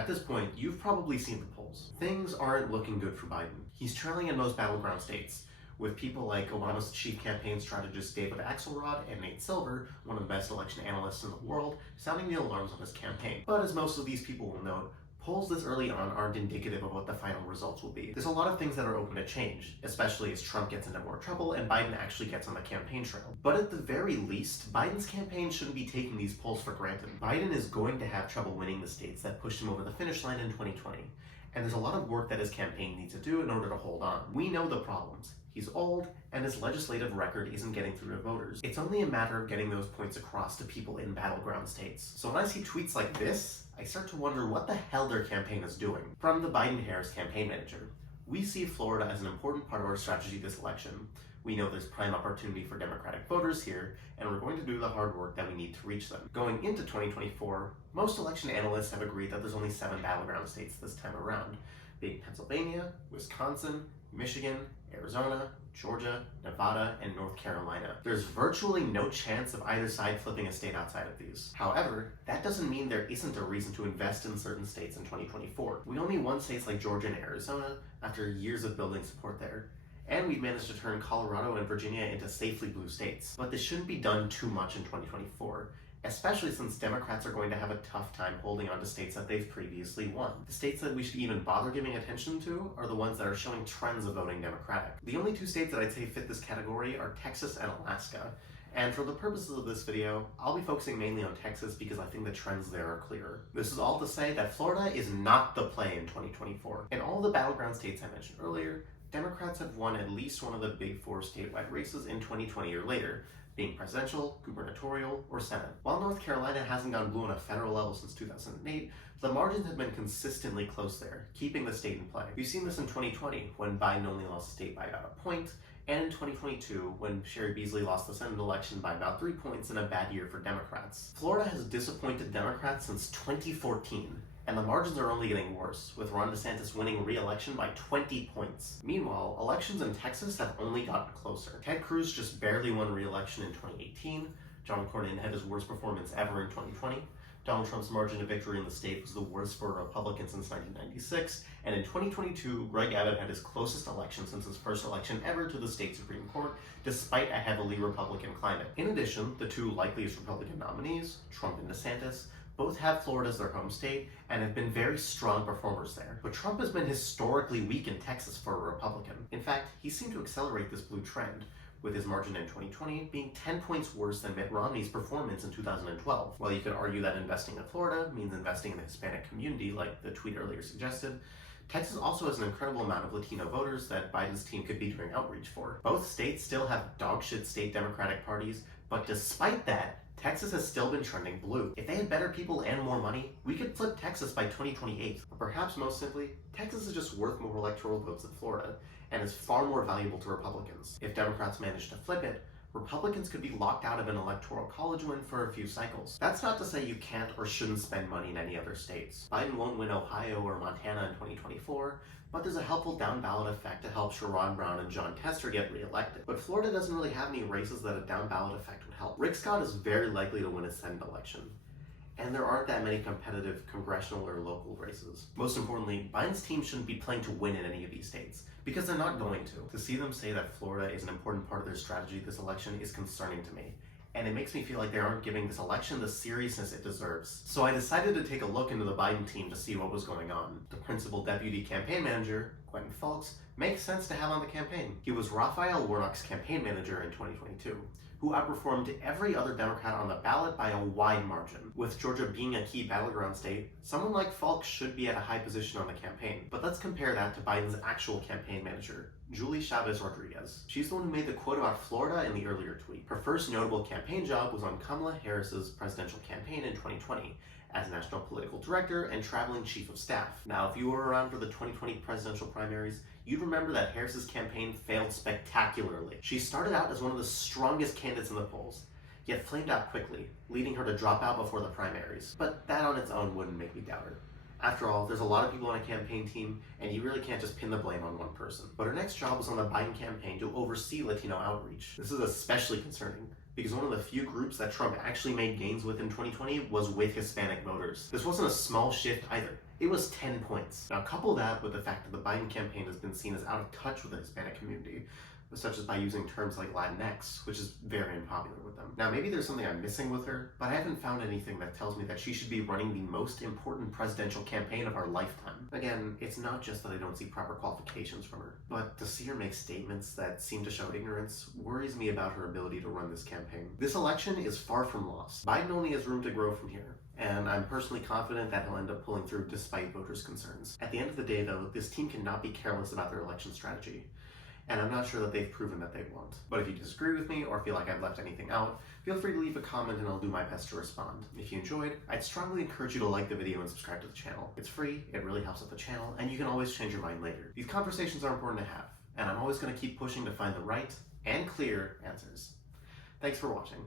At this point, you've probably seen the polls. Things aren't looking good for Biden. He's trailing in most battleground states, with people like Obama's chief campaign strategist David Axelrod and Nate Silver, one of the best election analysts in the world, sounding the alarms on his campaign. But as most of these people will note, polls this early on aren't indicative of what the final results will be. There's a lot of things that are open to change, especially as Trump gets into more trouble and Biden actually gets on the campaign trail. But at the very least, Biden's campaign shouldn't be taking these polls for granted. Biden is going to have trouble winning the states that pushed him over the finish line in 2020. And there's a lot of work that his campaign needs to do in order to hold on. We know the problems. He's old, and his legislative record isn't getting through to voters. It's only a matter of getting those points across to people in battleground states. So when I see tweets like this, I start to wonder what the hell their campaign is doing. From the Biden-Harris campaign manager, we see Florida as an important part of our strategy this election. We know there's prime opportunity for Democratic voters here, and we're going to do the hard work that we need to reach them. Going into 2024, most election analysts have agreed that there's only 7 battleground states this time around, being Pennsylvania, Wisconsin, Michigan, Arizona, Georgia, Nevada, and North Carolina. There's virtually no chance of either side flipping a state outside of these. However, that doesn't mean there isn't a reason to invest in certain states in 2024. We only won states like Georgia and Arizona after years of building support there. And we've managed to turn Colorado and Virginia into safely blue states. But this shouldn't be done too much in 2024. Especially since Democrats are going to have a tough time holding on to states that they've previously won. The states that we should even bother giving attention to are the ones that are showing trends of voting Democratic. The only 2 states that I'd say fit this category are Texas and Alaska. And for the purposes of this video, I'll be focusing mainly on Texas because I think the trends there are clearer. This is all to say that Florida is not the play in 2024. In all the battleground states I mentioned earlier, Democrats have won at least one of the big 4 statewide races in 2020 or later, being presidential, gubernatorial, or Senate. While North Carolina hasn't gone blue on a federal level since 2008, the margins have been consistently close there, keeping the state in play. We've seen this in 2020, when Biden only lost the state by about a point, and in 2022, when Sherry Beasley lost the Senate election by about 3 points in a bad year for Democrats. Florida has disappointed Democrats since 2014. And the margins are only getting worse, with Ron DeSantis winning re-election by 20 points. Meanwhile, elections in Texas have only gotten closer. Ted Cruz just barely won re-election in 2018, John Cornyn had his worst performance ever in 2020, Donald Trump's margin of victory in the state was the worst for a Republican since 1996, and in 2022, Greg Abbott had his closest election since his first election ever to the state Supreme Court, despite a heavily Republican climate. In addition, the 2 likeliest Republican nominees, Trump and DeSantis, both have Florida as their home state and have been very strong performers there. But Trump has been historically weak in Texas for a Republican. In fact, he seemed to accelerate this blue trend, with his margin in 2020 being 10 points worse than Mitt Romney's performance in 2012. While you could argue that investing in Florida means investing in the Hispanic community, like the tweet earlier suggested, Texas also has an incredible amount of Latino voters that Biden's team could be doing outreach for. Both states still have dogshit state Democratic parties, but despite that, Texas has still been trending blue. If they had better people and more money, we could flip Texas by 2028. Or perhaps most simply, Texas is just worth more electoral votes than Florida, and is far more valuable to Republicans. If Democrats manage to flip it, Republicans could be locked out of an electoral college win for a few cycles. That's not to say you can't or shouldn't spend money in any other states. Biden won't win Ohio or Montana in 2024, but there's a helpful down-ballot effect to help Sherrod Brown and Jon Tester get re-elected. But Florida doesn't really have any races that a down-ballot effect would help. Rick Scott is very likely to win a Senate election, and there aren't that many competitive congressional or local races. Most importantly, Biden's team shouldn't be playing to win in any of these states, because they're not going to. To see them say that Florida is an important part of their strategy this election is concerning to me, and it makes me feel like they aren't giving this election the seriousness it deserves. So I decided to take a look into the Biden team to see what was going on. The principal deputy campaign manager, Quentin Fulks, makes sense to have on the campaign. He was Raphael Warnock's campaign manager in 2022, who outperformed every other Democrat on the ballot by a wide margin. With Georgia being a key battleground state, someone like Fulks should be at a high position on the campaign. But let's compare that to Biden's actual campaign manager, Julie Chavez Rodriguez. She's the one who made the quote about Florida in the earlier tweet. Her first notable campaign job was on Kamala Harris's presidential campaign in 2020, as National Political Director and Traveling Chief of Staff. Now, if you were around for the 2020 presidential primaries, you'd remember that Harris's campaign failed spectacularly. She started out as one of the strongest candidates in the polls, yet flamed out quickly, leading her to drop out before the primaries. But that on its own wouldn't make me doubt her. After all, there's a lot of people on a campaign team, and you really can't just pin the blame on one person. But her next job was on the Biden campaign to oversee Latino outreach. This is especially concerning, because one of the few groups that Trump actually made gains with in 2020 was with Hispanic voters. This wasn't a small shift either. It was 10 points. Now couple that with the fact that the Biden campaign has been seen as out of touch with the Hispanic community, such as by using terms like Latinx, which is very unpopular with them. Now maybe there's something I'm missing with her, but I haven't found anything that tells me that she should be running the most important presidential campaign of our lifetime. Again, it's not just that I don't see proper qualifications from her, but to see her make statements that seem to show ignorance worries me about her ability to run this campaign. This election is far from lost. Biden only has room to grow from here, and I'm personally confident that he'll end up pulling through despite voters' concerns. At the end of the day though, this team cannot be careless about their election strategy. And I'm not sure that they've proven that they won't. But if you disagree with me or feel like I've left anything out, feel free to leave a comment and I'll do my best to respond. If you enjoyed, I'd strongly encourage you to like the video and subscribe to the channel. It's free, it really helps out the channel, and you can always change your mind later. These conversations are important to have, and I'm always going to keep pushing to find the right and clear answers. Thanks for watching.